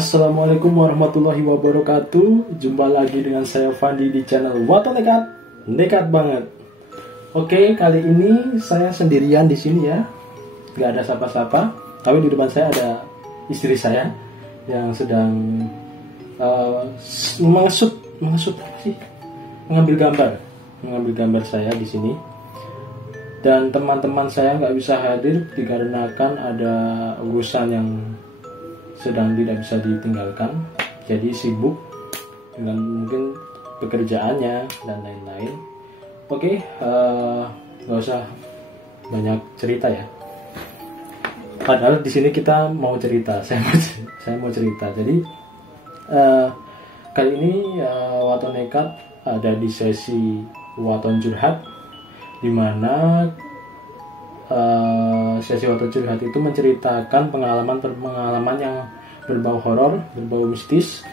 Assalamualaikum warahmatullahi wabarakatuh. Jumpa lagi dengan saya Fandi di channel Waton Nekat. Nekat banget. Oke, kali ini saya sendirian di sini ya. Gak ada siapa-siapa. Tapi di depan saya ada istri saya yang sedang mengambil gambar saya di sini. Dan teman-teman saya nggak bisa hadir dikarenakan ada urusan yang sedang tidak bisa ditinggalkan, jadi sibuk dengan mungkin pekerjaannya dan lain-lain. Oke, nggak usah banyak cerita ya. Padahal di sini kita mau cerita, saya mau cerita. Jadi kali ini Waton Nekat ada di sesi Waton Curhat, di mana sesi Waton Curhat itu menceritakan pengalaman yang berbau horor, berbau mistis,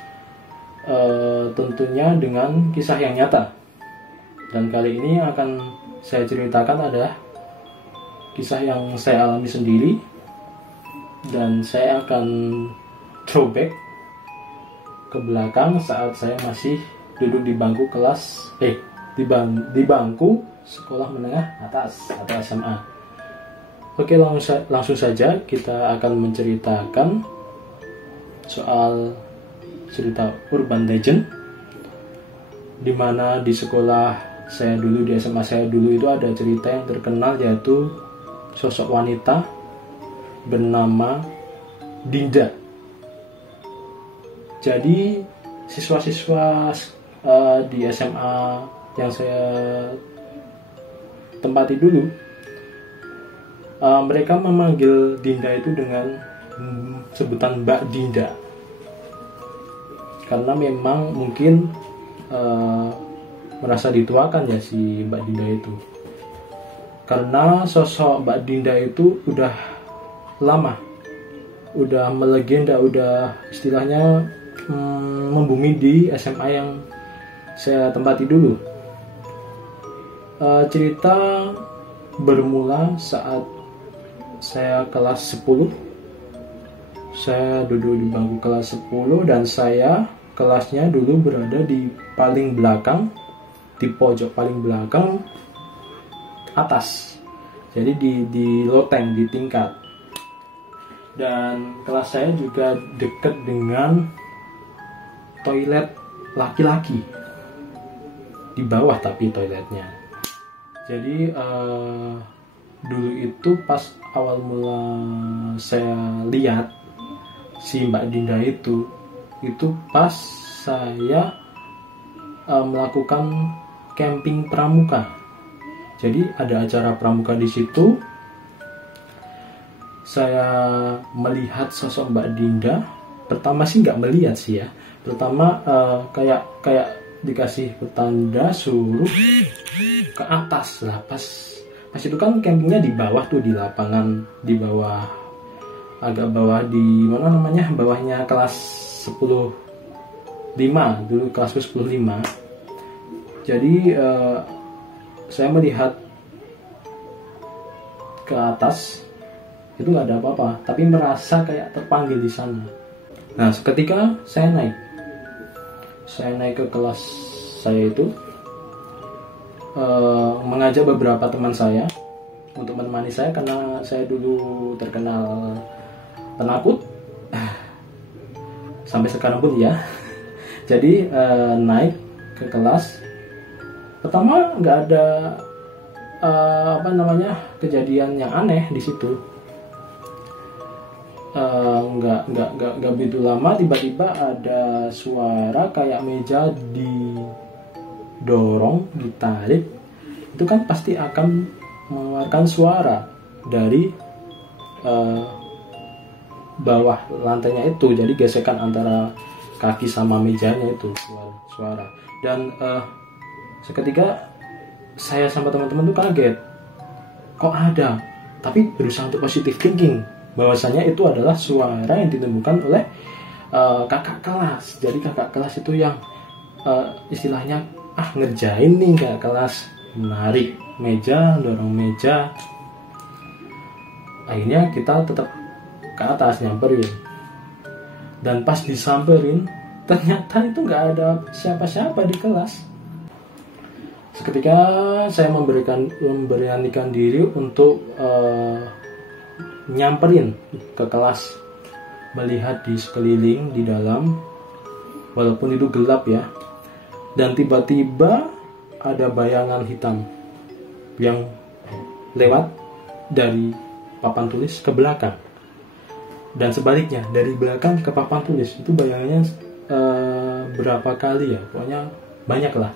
tentunya dengan kisah yang nyata. Dan kali ini akan saya ceritakan adalah kisah yang saya alami sendiri, dan saya akan throwback ke belakang saat saya masih duduk di bangku di bangku sekolah menengah atas atau SMA. Oke, langsung saja kita akan menceritakan soal cerita urban legend, di mana di sekolah saya dulu, di SMA saya dulu itu ada cerita yang terkenal, yaitu sosok wanita bernama Dinda. Jadi siswa-siswa di SMA yang saya tempati dulu, mereka memanggil Dinda itu dengan sebutan Mbak Dinda, karena memang mungkin merasa dituakan ya si Mbak Dinda itu, karena sosok Mbak Dinda itu udah lama, udah melegenda, udah istilahnya membumi di SMA yang saya tempati dulu. Cerita bermula saat saya kelas 10. Saya duduk di bangku kelas 10 dan saya kelasnya dulu berada di paling belakang, di pojok paling belakang atas. Jadi di loteng, di tingkat. Dan kelas saya juga dekat dengan toilet laki-laki. Di bawah tapi toiletnya. Jadi dulu itu pas awal mula saya lihat si Mbak Dinda itu pas saya melakukan camping pramuka. Jadi ada acara pramuka di situ. Saya melihat sosok Mbak Dinda. Pertama sih nggak melihat sih ya. Pertama kayak dikasih petanda suruh ke atas lah. Pas itu kan campingnya di bawah tuh, di lapangan di bawah, agak bawah, di mana namanya, bawahnya kelas 10-5 dulu, kelas 10-5. Jadi saya melihat ke atas itu nggak ada apa-apa, tapi merasa kayak terpanggil di sana. Nah, seketika saya naik ke kelas saya itu, mengajak beberapa teman saya untuk menemani saya, karena saya dulu terkenal penakut sampai sekarang pun ya. Jadi naik ke kelas. Pertama nggak ada kejadian yang aneh di situ. Nggak begitu lama, tiba-tiba ada suara kayak meja didorong, ditarik. Itu kan pasti akan mengeluarkan suara dari bawah lantainya itu. Jadi gesekan antara kaki sama mejanya itu suara. Dan seketika saya sama teman-teman tuh kaget, kok ada, tapi berusaha untuk positive thinking bahwasanya itu adalah suara yang ditemukan oleh kakak kelas. Jadi kakak kelas itu yang istilahnya ngerjain nih kakak kelas, menarik meja, dorong meja. Akhirnya kita tetap ke atas nyamperin. Dan pas disamperin, ternyata itu nggak ada siapa-siapa di kelas. Seketika saya memberanikan diri untuk nyamperin ke kelas, melihat di sekeliling, di dalam, walaupun itu gelap ya. Dan tiba-tiba ada bayangan hitam yang lewat dari papan tulis ke belakang. Dan sebaliknya, dari belakang ke papan tulis. Itu bayangannya berapa kali ya, pokoknya banyak lah.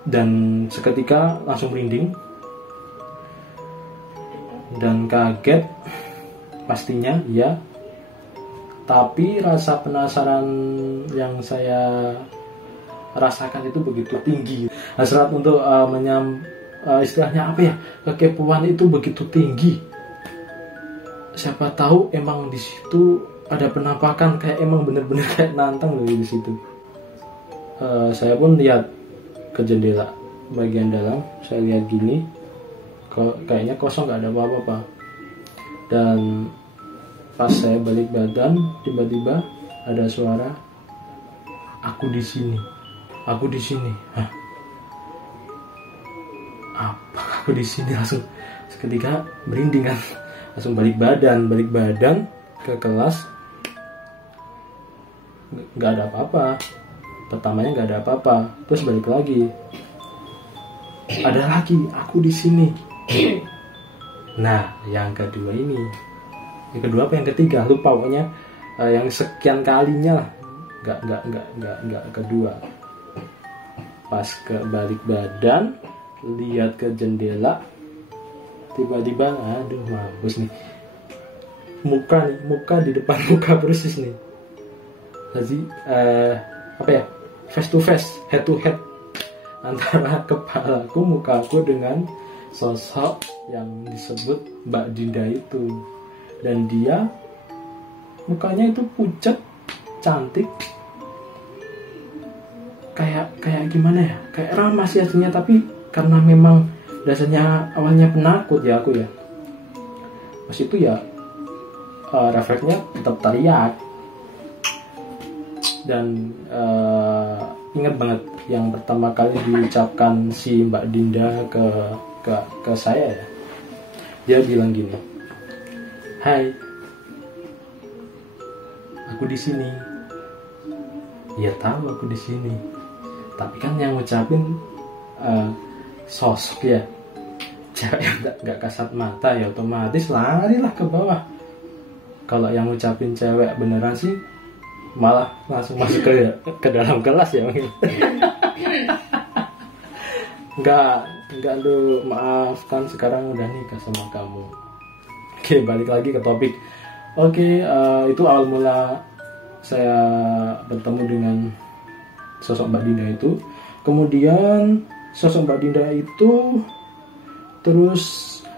Dan seketika langsung merinding dan kaget pastinya ya. Tapi rasa penasaran yang saya rasakan itu begitu tinggi. Hasrat untuk istilahnya apa ya, kekepoan itu begitu tinggi. Siapa tahu emang di situ ada penampakan, kayak emang bener-bener kayak nantang loh di situ. Saya pun lihat ke jendela bagian dalam, saya lihat gini, kayaknya kosong, nggak ada apa-apa. Dan pas saya balik badan, tiba-tiba ada suara, aku di sini, aku di sini. Hah? Apa aku di sini? Langsung seketika merinding kan. Langsung balik badan ke kelas, nggak ada apa-apa. Pertamanya nggak ada apa-apa, terus balik lagi, ada lagi, aku di sini. Nah, yang kedua ini, yang kedua apa yang ketiga, lupa pokoknya, yang sekian kalinya lah, nggak kedua. Pas ke balik badan, lihat ke jendela, tiba-tiba, aduh mampus nih, muka di depan muka persis nih. Jadi apa ya, face to face, head to head antara kepalaku, mukaku dengan sosok yang disebut Mbak Dinda itu. Dan dia mukanya itu pucat, cantik, kayak gimana ya, kayak ramah sih aslinya, tapi karena memang dasarnya awalnya penakut ya aku ya, pas itu ya refleksnya tetap teriak. Dan ingat banget yang pertama kali diucapkan si Mbak Dinda ke saya ya, dia bilang gini, hai, aku di sini. Dia tahu aku di sini, tapi kan yang ngucapin sosok ya, cewek yang nggak kasat mata ya, otomatis larilah ke bawah. Kalau yang ngucapin cewek beneran sih malah langsung masuk ke dalam kelas ya mungkin. Enggak lu, maaf kan sekarang udah nikah sama kamu. Oke, balik lagi ke topik. Oke, itu awal mula saya bertemu dengan sosok Mbak Dinda itu. Kemudian sosok Mbak Dinda itu terus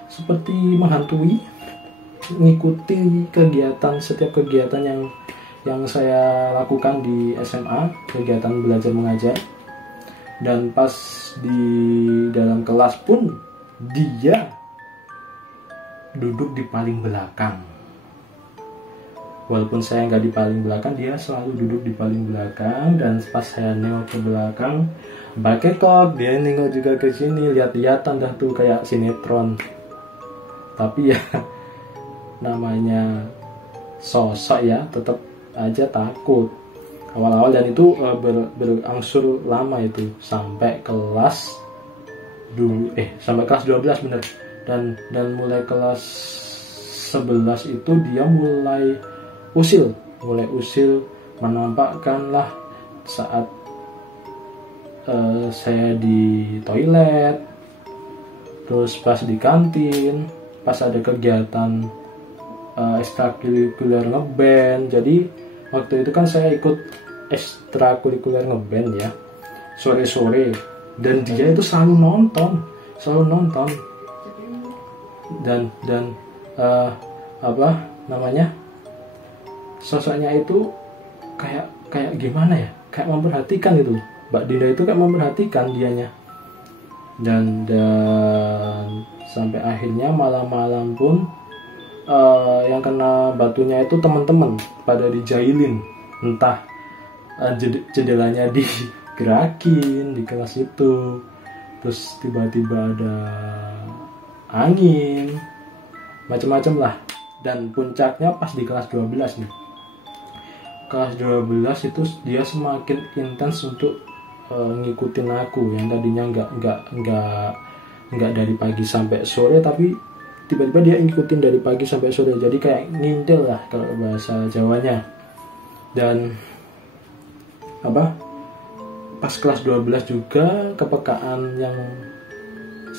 seperti menghantui, mengikuti setiap kegiatan yang saya lakukan di SMA, kegiatan belajar mengajar. Dan pas di dalam kelas pun dia duduk di paling belakang. Walaupun saya nggak di paling belakang, dia selalu duduk di paling belakang. Dan pas saya nengok ke belakang, pakai kok dia nengok juga ke sini, lihat-lihatan dah tuh kayak sinetron. Tapi ya namanya sosok ya, tetap aja takut awal-awal. Dan itu berangsur lama itu sampai kelas sampai kelas 12 bener. Dan mulai kelas 11 itu dia mulai usil, menampakkanlah saat saya di toilet, terus pas di kantin, pas ada kegiatan ekstrakurikuler ngeband. Jadi waktu itu kan saya ikut ekstrakurikuler ngeband ya, sore-sore, dan dia itu selalu nonton. Dan apa namanya, sosoknya itu kayak gimana ya, kayak memperhatikan gitu. Mbak Dinda itu kayak memperhatikan dianya. Dan sampai akhirnya malam-malam pun yang kena batunya itu teman-teman pada dijailin, entah jendelanya digerakin di kelas itu, terus tiba-tiba ada angin, macam-macam lah. Dan puncaknya pas di kelas 12 nih. Kelas 12 itu dia semakin intens untuk ngikutin aku, yang tadinya nggak dari pagi sampai sore, tapi tiba-tiba dia ngikutin dari pagi sampai sore, jadi kayak ngintil lah kalau bahasa Jawanya. Dan pas kelas 12 juga kepekaan yang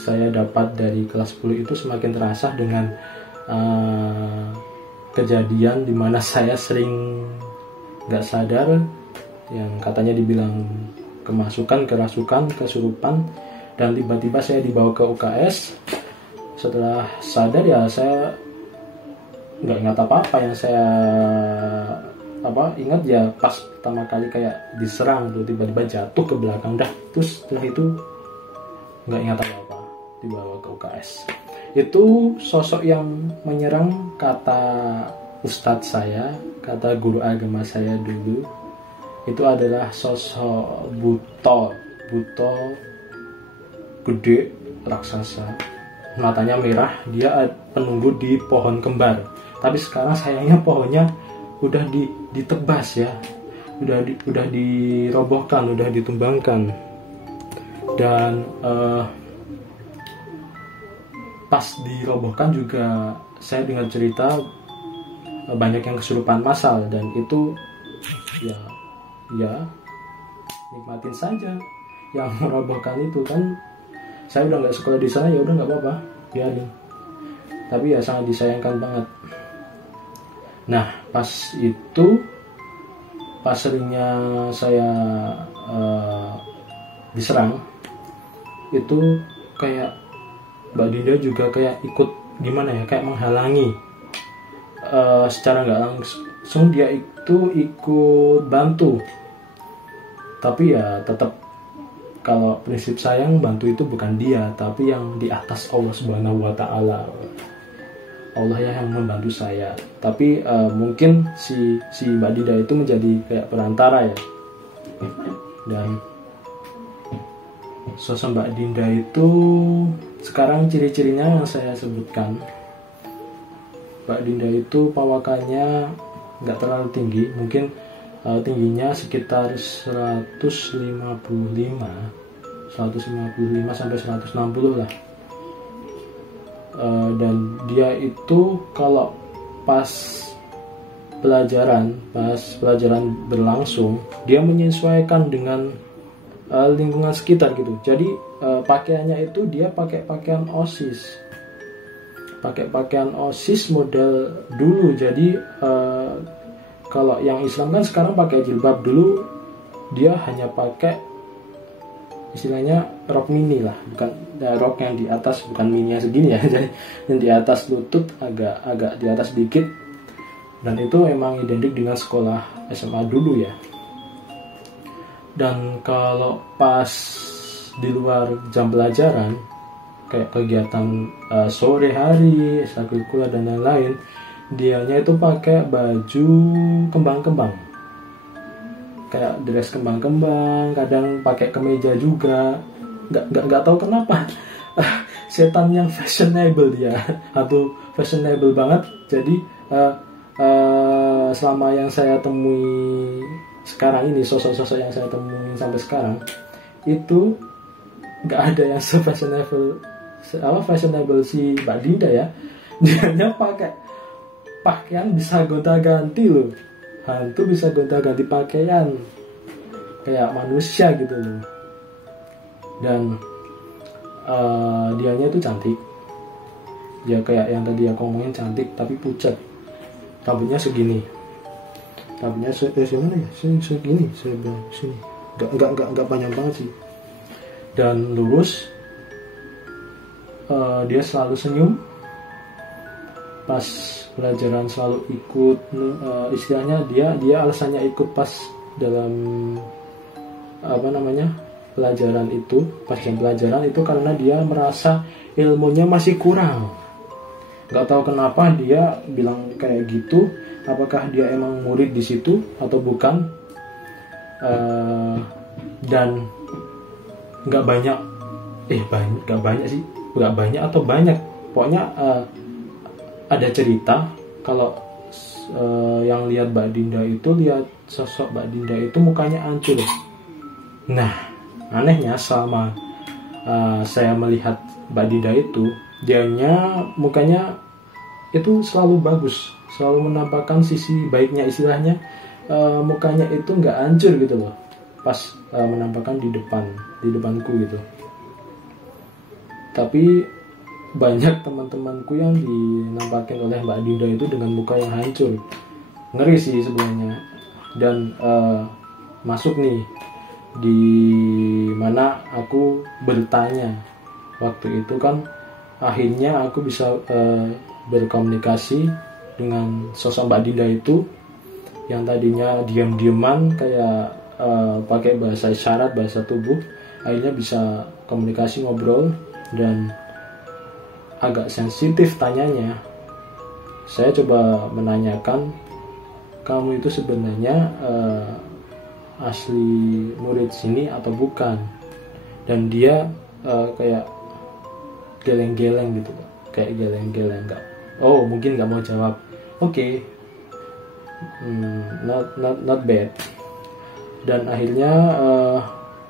saya dapat dari kelas 10 itu semakin terasa dengan kejadian dimana saya sering nggak sadar, yang katanya dibilang kemasukan, kerasukan, kesurupan, dan tiba-tiba saya dibawa ke UKS. Setelah sadar ya saya nggak ingat apa-apa. Yang saya ingat ya pas pertama kali kayak diserang tuh, tiba-tiba jatuh ke belakang dah, terus setelah itu nggak ingat apa-apa, dibawa ke UKS. Itu sosok yang menyerang, kata ustadz saya, kata guru agama saya dulu, itu adalah sosok buto gede, raksasa, matanya merah, dia penunggu di pohon kembar. Tapi sekarang sayangnya pohonnya udah ditebas ya, udah dirobohkan, udah ditumbangkan. Dan pas dirobohkan juga saya dengar cerita banyak yang kesurupan massal, dan itu ya nikmatin saja yang merobohkan itu. Kan saya udah nggak sekolah di sana, ya udah nggak apa-apa, biarin. Tapi ya sangat disayangkan banget. Nah pas seringnya saya diserang itu, kayak Mbak Dinda juga kayak ikut gimana ya, kayak menghalangi. Secara nggak langsung dia itu ikut bantu, tapi ya tetap, kalau prinsip saya yang bantu itu bukan dia, tapi yang di atas, Allah Subhanahu wa Ta'ala. Allah yang membantu saya. Tapi mungkin si Mbak Dinda itu menjadi kayak perantara ya. Dan sosok Mbak Dinda itu sekarang ciri-cirinya yang saya sebutkan. Mbak Dinda itu perawakannya nggak terlalu tinggi, mungkin tingginya sekitar 155 sampai 160 lah. Dan dia itu kalau pas pelajaran berlangsung, dia menyesuaikan dengan lingkungan sekitar gitu. Jadi pakaiannya itu dia pakai pakaian OSIS model dulu. Jadi kalau yang Islam kan sekarang pakai jilbab, dulu dia hanya pakai istilahnya rok mini lah, bukan rok yang di atas, bukan mini segini ya, jadi yang di atas lutut, agak di atas dikit. Dan itu emang identik dengan sekolah SMA dulu ya. Dan kalau pas di luar jam pelajaran, kayak kegiatan sore hari, ekstrakurikuler dan lain-lain, dianya itu pakai baju kembang-kembang, kayak dress kembang-kembang, kadang pakai kemeja juga. Nggak tahu kenapa setan yang fashionable dia, atau fashionable banget. Jadi selama yang saya temui sekarang ini, sosok-sosok yang saya temuin sampai sekarang itu nggak ada yang fashionable si Mbak Dinda ya. Dia pakai pakaian bisa gonta-ganti loh, hantu bisa gonta-ganti pakaian kayak manusia gitu loh. Dan dianya itu cantik ya, kayak yang tadi aku ngomongin, cantik tapi pucat, rambutnya segini, rambutnya segini ya, segini, sini, nggak panjang banget sih, dan lurus. Dia selalu senyum pas pelajaran, selalu ikut. Istilahnya dia alasannya ikut pas dalam pelajaran itu, pas jam pelajaran itu, karena dia merasa ilmunya masih kurang. Nggak tahu kenapa dia bilang kayak gitu. Apakah dia emang murid di situ atau bukan? Dan nggak banyak, nggak banyak sih, nggak banyak atau banyak. Pokoknya ada cerita kalau yang lihat Mbak Dinda itu, lihat sosok Mbak Dinda itu mukanya hancur. Nah, anehnya sama saya melihat Mbak Dinda itu, dianya mukanya itu selalu bagus, selalu menampakkan sisi baiknya, istilahnya mukanya itu nggak hancur gitu loh pas menampakkan di depanku gitu. Tapi banyak teman-temanku yang dinampakin oleh Mbak Dinda itu dengan muka yang hancur, ngeri sih sebenarnya. Dan masuk nih di mana aku bertanya waktu itu kan, akhirnya aku bisa berkomunikasi dengan sosok Mbak Dinda itu yang tadinya diam-diaman kayak pakai bahasa isyarat, bahasa tubuh, akhirnya bisa komunikasi, ngobrol. Dan agak sensitif tanyanya, saya coba menanyakan, kamu itu sebenarnya asli murid sini atau bukan? Dan dia kayak geleng-geleng gitu, kayak geleng-geleng, mungkin nggak mau jawab. Oke. Not bad. Dan akhirnya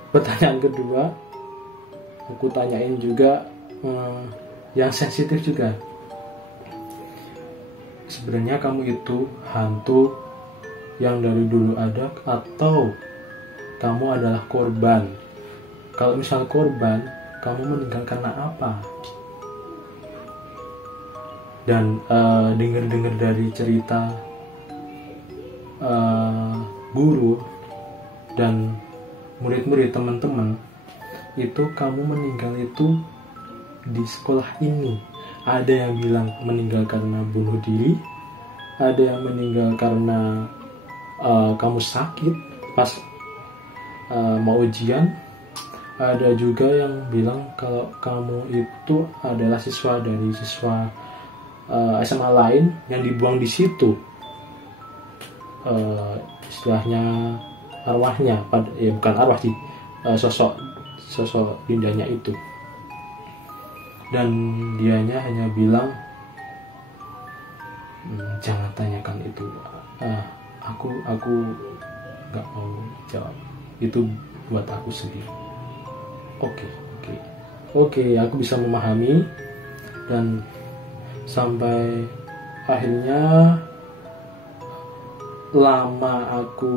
pertanyaan kedua aku tanyain juga yang sensitif juga. Sebenarnya kamu itu hantu yang dari dulu ada atau kamu adalah korban? Kalau misal korban, kamu meninggal karena apa? Dan dengar-dengar dari cerita guru dan murid-murid teman-teman itu, kamu meninggal itu di sekolah ini. Ada yang bilang meninggal karena bunuh diri, ada yang meninggal karena kamu sakit pas mau ujian, ada juga yang bilang kalau kamu itu adalah siswa dari siswa SMA lain yang dibuang di situ. Istilahnya arwahnya, bukan arwah sih, sosok Dindanya itu. Dan dianya hanya bilang, jangan tanyakan itu, aku nggak mau jawab, itu buat aku sendiri. Oke, aku bisa memahami. Dan sampai akhirnya lama aku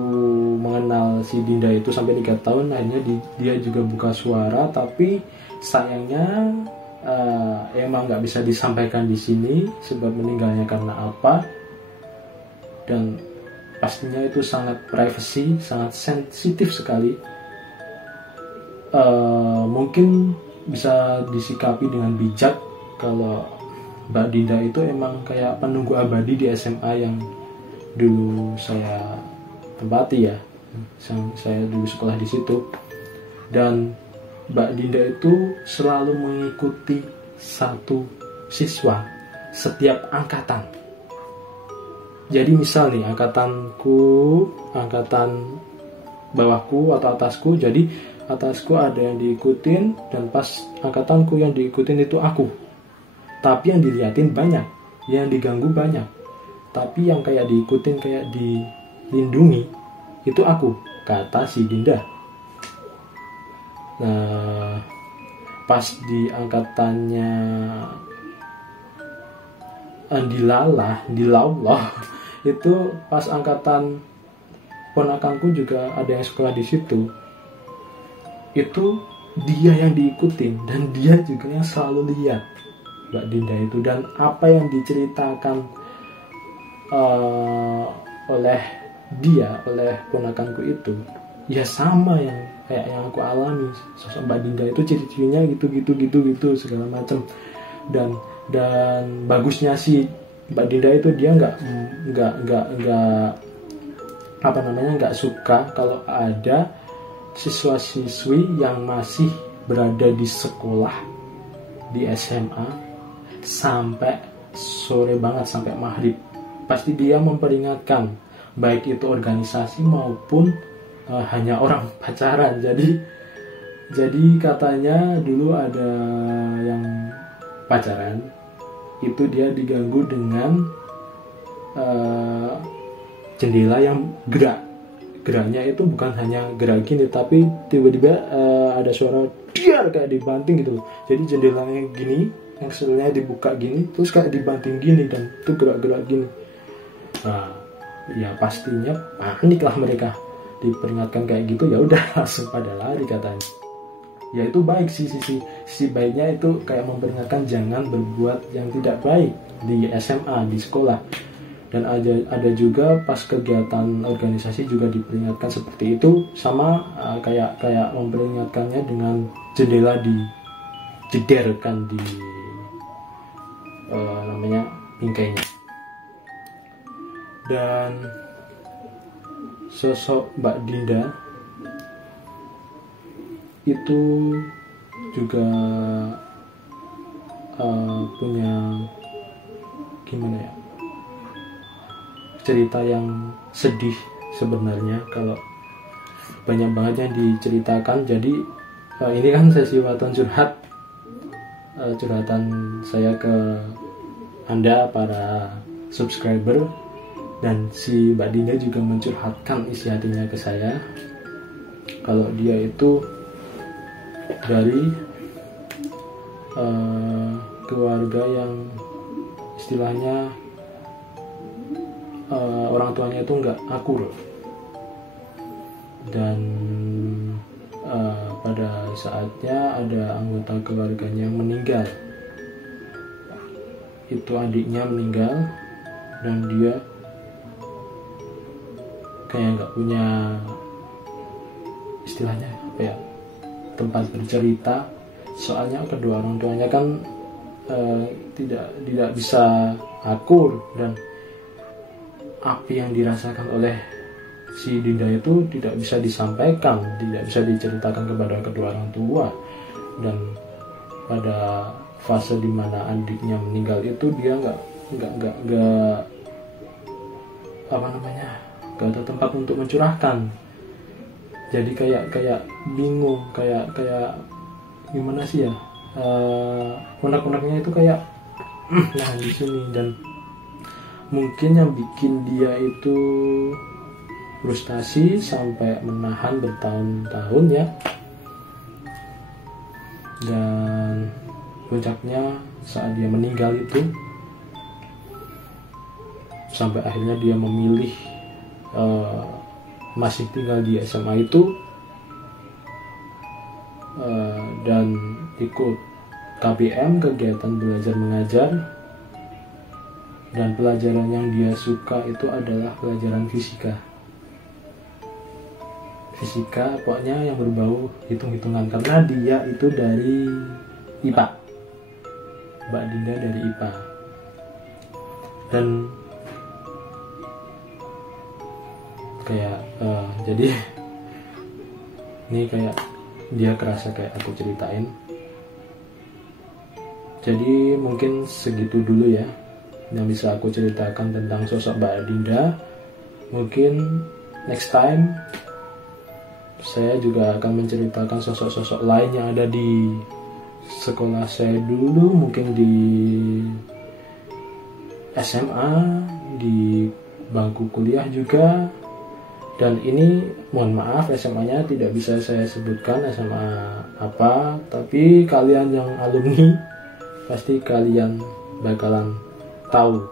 mengenal si Dinda itu sampai 3 tahun, akhirnya dia juga buka suara, tapi sayangnya emang nggak bisa disampaikan di sini sebab meninggalnya karena apa. Dan pastinya itu sangat privacy, sangat sensitif sekali. Mungkin bisa disikapi dengan bijak kalau Mbak Dinda itu emang kayak penunggu abadi di SMA yang dulu saya tempati ya, saya dulu sekolah di situ. Dan Mbak Dinda itu selalu mengikuti satu siswa setiap angkatan. Jadi misal nih, angkatan bawahku atau atasku, jadi atasku ada yang diikutin, dan pas angkatanku yang diikutin itu aku. Tapi yang diliatin banyak, yang diganggu banyak. Tapi yang kayak diikutin, kayak dilindungi, itu aku, kata si Dinda. Nah, pas di angkatannya Dilallah itu pas angkatan ponakanku juga ada yang sekolah di situ. Itu dia yang diikutin, dan dia juga yang selalu lihat Mbak Dinda itu. Dan apa yang diceritakan oleh ponakanku itu ya sama yang kayak yang aku alami. Sosok Mbak Dinda itu ciri-cirinya gitu segala macam. Dan bagusnya si Mbak Dinda itu, dia nggak suka kalau ada siswa-siswi yang masih berada di sekolah di SMA sampai sore banget sampai maghrib. Pasti dia memperingatkan, baik itu organisasi maupun hanya orang pacaran. Jadi katanya dulu ada yang pacaran, itu dia diganggu dengan jendela yang geraknya itu bukan hanya gerak gini, tapi tiba-tiba ada suara diar kayak dibanting gitu. Jadi jendelanya gini, yang selnya dibuka gini, terus kayak dibanting gini, dan itu gerak-gerak gini. Nah, ya pastinya panik lah mereka. Diperingatkan kayak gitu, ya udah langsung pada lari katanya. Ya itu baik sih, sisi baiknya itu kayak memperingatkan jangan berbuat yang tidak baik di SMA, di sekolah. Dan ada juga pas kegiatan organisasi juga diperingatkan seperti itu, sama kayak memperingatkannya dengan jendela dijederkan di namanya bingkainya. Dan sosok Mbak Dinda itu juga punya gimana ya, cerita yang sedih sebenarnya. Kalau banyak banget yang diceritakan. Jadi ini kan sesi waton curhatan saya ke Anda para subscriber, dan si Mbak Dinda juga mencurhatkan isi hatinya ke saya. Kalau dia itu dari keluarga yang istilahnya orang tuanya itu nggak akur, dan pada saatnya ada anggota keluarganya yang meninggal. Itu adiknya meninggal, dan dia kayak nggak punya istilahnya apa ya, tempat bercerita. Soalnya kedua orang tuanya kan tidak bisa akur, dan api yang dirasakan oleh si Dinda itu tidak bisa disampaikan, tidak bisa diceritakan kepada kedua orang tua. Dan pada fase dimana adiknya meninggal itu dia nggak ada tempat untuk mencurahkan. Jadi kayak bingung, kayak gimana sih ya, unek-uneknya itu kayak nah di sini. Dan mungkin yang bikin dia itu frustasi sampai menahan bertahun-tahun ya. Dan puncaknya saat dia meninggal itu, sampai akhirnya dia memilih masih tinggal di SMA itu, dan ikut KBM, kegiatan belajar mengajar. Dan pelajaran yang dia suka itu adalah pelajaran fisika, pokoknya yang berbau hitung-hitungan, karena dia itu dari IPA, Mbak Dinda dari IPA. Dan kayak jadi ini kayak dia kerasa kayak aku ceritain. Jadi mungkin segitu dulu ya yang bisa aku ceritakan tentang sosok Mbak Dinda. Mungkin next time saya juga akan menceritakan sosok-sosok lain yang ada di sekolah saya dulu, mungkin di SMA, di bangku kuliah juga. Dan ini mohon maaf, SMA-nya tidak bisa saya sebutkan SMA apa, tapi kalian yang alumni pasti kalian bakalan tahu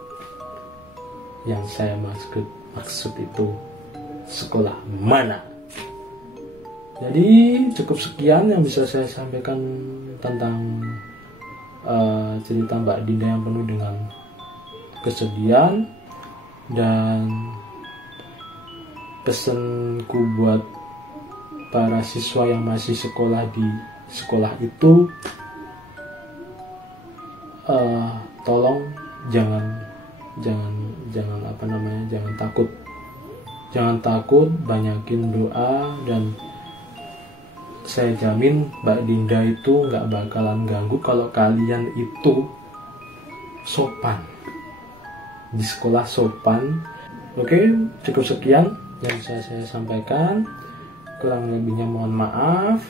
yang saya maksud itu sekolah mana. Jadi cukup sekian yang bisa saya sampaikan tentang cerita Mbak Dinda yang penuh dengan kesedihan. Dan pesanku buat para siswa yang masih sekolah di sekolah itu, tolong jangan takut, banyakin doa. Dan saya jamin Mbak Dinda itu nggak bakalan ganggu kalau kalian itu sopan. di sekolah sopan. Oke, cukup sekian yang bisa saya sampaikan. Kurang lebihnya mohon maaf.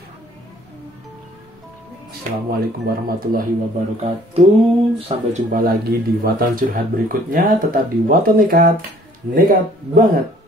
Assalamualaikum warahmatullahi wabarakatuh. Sampai jumpa lagi di Waton Curhat berikutnya. Tetap di Waton Nekat, nekat banget.